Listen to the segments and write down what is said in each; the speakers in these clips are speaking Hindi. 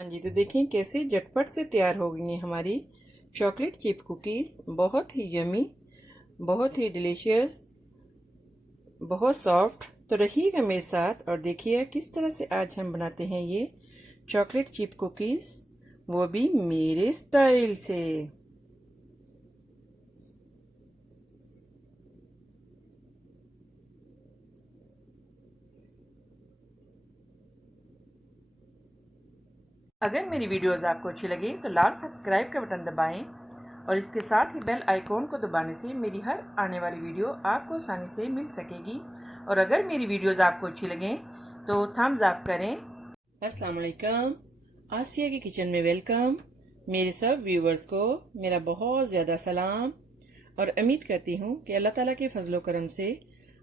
हाँ जी, तो देखें कैसे झटपट से तैयार हो गई हैं हमारी चॉकलेट चिप कुकीज़। बहुत ही यमी, बहुत ही डिलीशियस, बहुत सॉफ्ट। तो रहिएगा मेरे साथ और देखिए किस तरह से आज हम बनाते हैं ये चॉकलेट चिप कुकीज़, वो भी मेरे स्टाइल से। अगर मेरी वीडियोस आपको अच्छी लगी तो लाल सब्सक्राइब का बटन दबाएं और इसके साथ ही बेल आइकॉन को दबाने से मेरी हर आने वाली वीडियो आपको आसानी से मिल सकेगी। और अगर मेरी वीडियोस आपको अच्छी लगें तो थम्स अप करें। अस्सलाम वालेकुम, आसिया की किचन में वेलकम। मेरे सब व्यूवर्स को मेरा बहुत ज़्यादा सलाम और उम्मीद करती हूँ कि अल्लाह ताला के फजलो करम से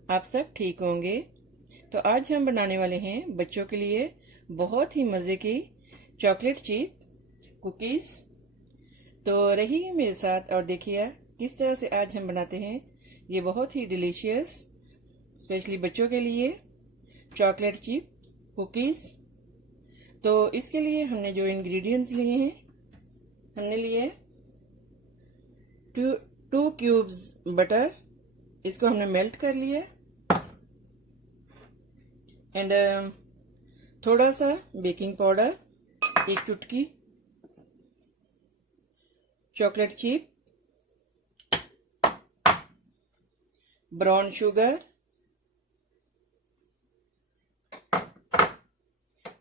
आप सब ठीक होंगे। तो आज हम बनाने वाले हैं बच्चों के लिए बहुत ही मज़े की चॉकलेट चिप कुकीज़। तो रहिए मेरे साथ और देखिए किस तरह से आज हम बनाते हैं ये बहुत ही डिलीशियस, स्पेशली बच्चों के लिए चॉकलेट चिप कुकीज़। तो इसके लिए हमने जो इंग्रेडिएंट्स लिए हैं, हमने लिए टू टू क्यूब्स बटर, इसको हमने मेल्ट कर लिया, एंड थोड़ा सा बेकिंग पाउडर, एक चुटकी चॉकलेट चिप, ब्राउन शुगर।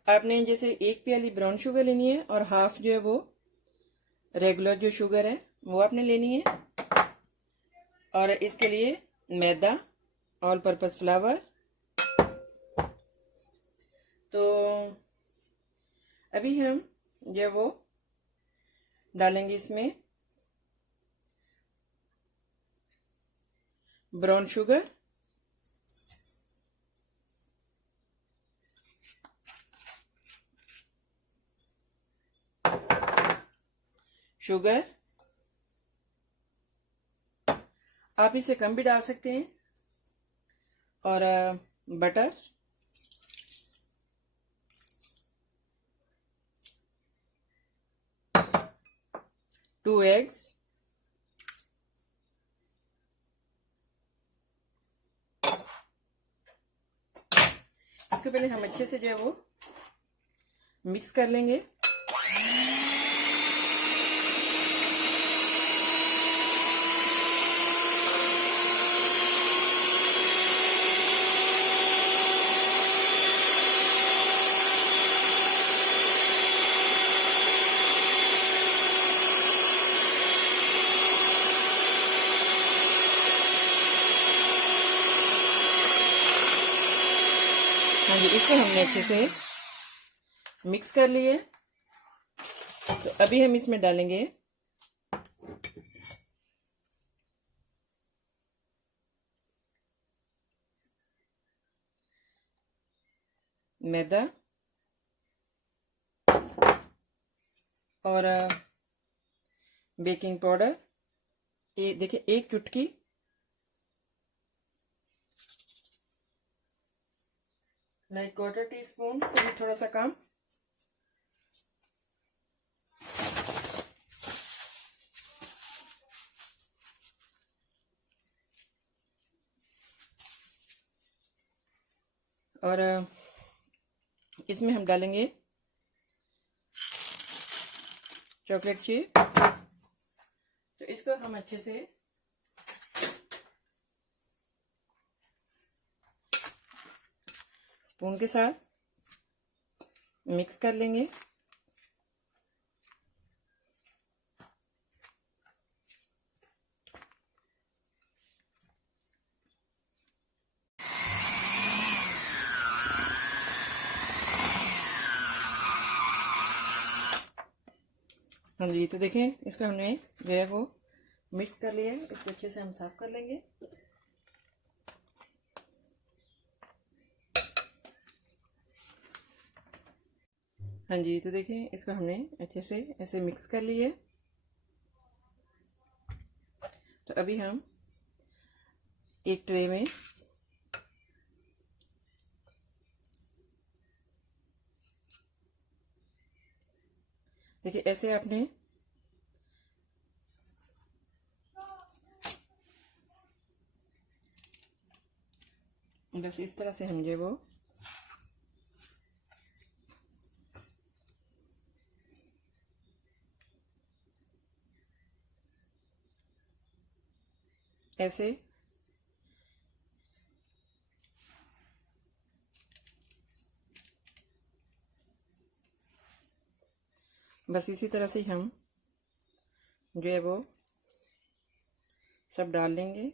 आपने जैसे एक प्याली ब्राउन शुगर लेनी है और हाफ जो है वो रेगुलर जो शुगर है वो आपने लेनी है। और इसके लिए मैदा, ऑल पर्पस फ्लावर। तो अभी हम जो है वो डालेंगे इसमें ब्राउन शुगर, शुगर आप इसे कम भी डाल सकते हैं, और बटर, टू एग्स, इसको पहले हम अच्छे से जो है वो मिक्स कर लेंगे। हाँ जी, इसे हमने अच्छे से मिक्स कर लिए। तो अभी हम इसमें डालेंगे मैदा और बेकिंग पाउडर। ये देखिए एक चुटकी, लाइक क्वार्टर टी स्पून से भी थोड़ा सा कम। और इसमें हम डालेंगे चॉकलेट चिप। तो इसको हम अच्छे से स्पून के साथ मिक्स कर लेंगे। हाँ जी, तो देखें इसको हमने जो है वो मिक्स कर लिया है। इसको अच्छे से हम साफ कर लेंगे। हाँ जी, तो देखें इसको हमने अच्छे से ऐसे मिक्स कर लिया है। तो अभी हम एक ट्रे में देखिए ऐसे आपने बस इस तरह से हम जो वो ऐसे बस इसी तरह से हम जो है वो सब डाल लेंगे।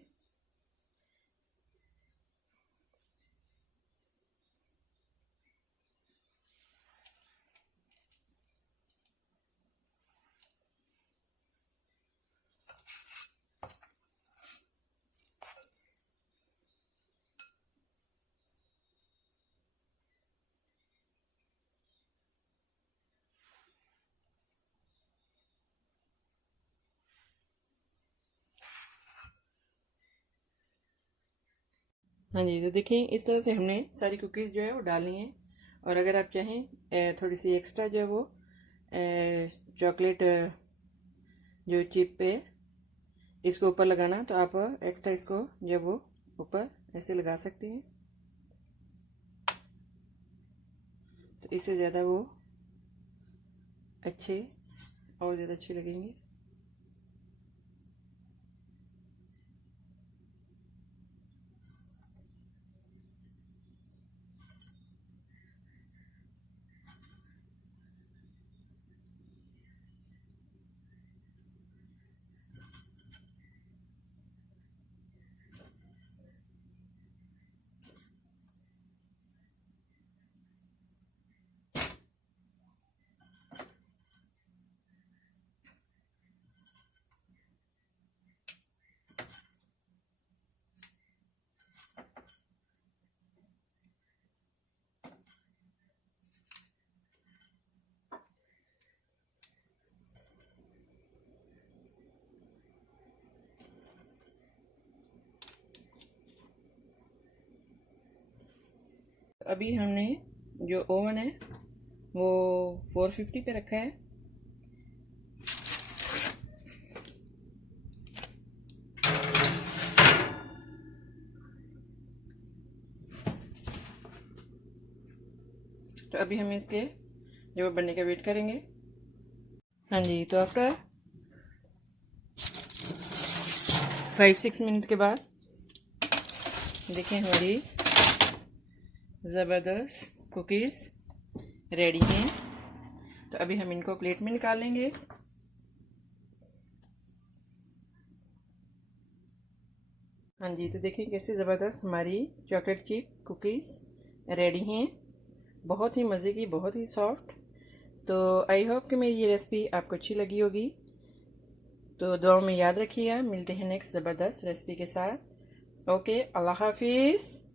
हाँ जी, तो देखिए इस तरह से हमने सारी कुकीज़ जो है वो डालनी है। और अगर आप चाहें थोड़ी सी एक्स्ट्रा जो है वो चॉकलेट जो चिप पे इसको ऊपर लगाना, तो आप एक्स्ट्रा इसको जब वो ऊपर ऐसे लगा सकते हैं, तो इससे ज़्यादा वो अच्छे और ज़्यादा अच्छे लगेंगे। अभी हमने जो ओवन है वो 450 पे रखा है। तो अभी हम इसके जो बनने का वेट करेंगे। हाँ जी, तो आफ्टर 5-6 मिनट के बाद देखिए हमारी ज़बरदस्त कुकीज़ रेडी हैं। तो अभी हम इनको प्लेट में निकालेंगे। हाँ जी, तो देखिए कैसे ज़बरदस्त हमारी चॉकलेट चिप कुकीज़ रेडी हैं, बहुत ही मज़े की, बहुत ही सॉफ्ट। तो आई होप कि मेरी ये रेसिपी आपको अच्छी लगी होगी। तो दुआओं में याद रखिएगा, मिलते हैं नेक्स्ट ज़बरदस्त रेसिपी के साथ। ओके, अल्लाह हाफिज़।